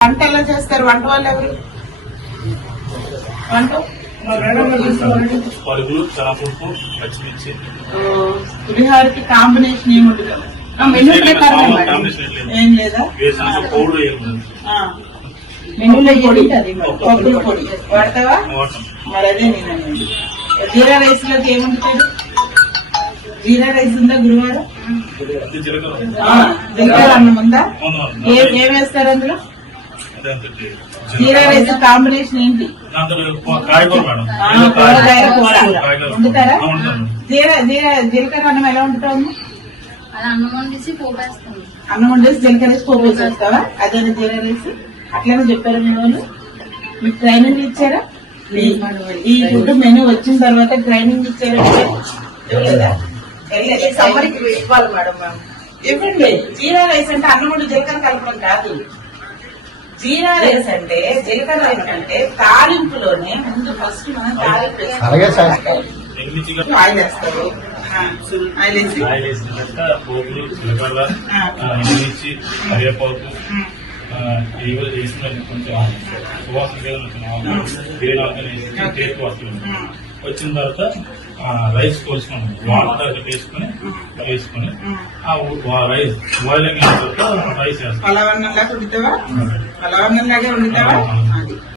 వంట ఎలా చేస్తారు? వంట వాళ్ళు ఎవరు? వంట పరుగులు, చాపూపు, పచ్చిమిర్చి. పులిహోరకి కాంబినేషన్ ఏముండదు? మెనూ ప్రకారం ఏం లేదా? మెనూలో పొడి పప్పుల పొడి వాడతావా? మరి అదే నేను జీరా రైస్ లోకి ఏముంటారు? జీరా రైస్ ఉందా గురువారం? జీలకర్ర అన్నం ఉందా? ఏం వేస్తారు అందులో? జీరా రైస్ కాంబినేషన్ ఏంటి? కూరగాయల కూర వండుతారా? జీలకర్ర అన్నం ఎలా వండుతాము? అన్నం వండేసి జీలకర్ర వేసి పోపు వేసేస్తావా? అదేనా జీరా రైస్? అట్లనే చెప్పారా మీ వాళ్ళు? మీకు ట్రైనింగ్ ఇచ్చారా? ఈ ఫుడ్ మెనూ వచ్చిన తర్వాత ట్రైనింగ్ ఇచ్చారా? ఇవ్వాలి మేడం. ఇవ్వండి. జీరా రైస్ అంటే అన్నం వండి జీలకర్ర కలపడం కాదు. జీరా రైస్ అంటే జీలకర్ర రైస్ అంటే తాలింపులోనే ముందు ఫస్ట్ మనం తాలింపు ఆయిల్ వేస్తారు. ఆయిల్ వేసి పోపులు, జీలకర్ర, ఎండుమిర్చి, కరివేపాకు వేసిన కొంచెం టేస్ట్ వస్తుంది. వచ్చిన తర్వాత రైస్ కోసుకున్నాం, వాటర్ వేసుకుని ఆ రైస్ బాయిలింగ్ అయిన తర్వాత రైస్ వేస్తాం. పలవన్నంలాగా వండుతావా? పలవన్నంలాగా వండుతావా?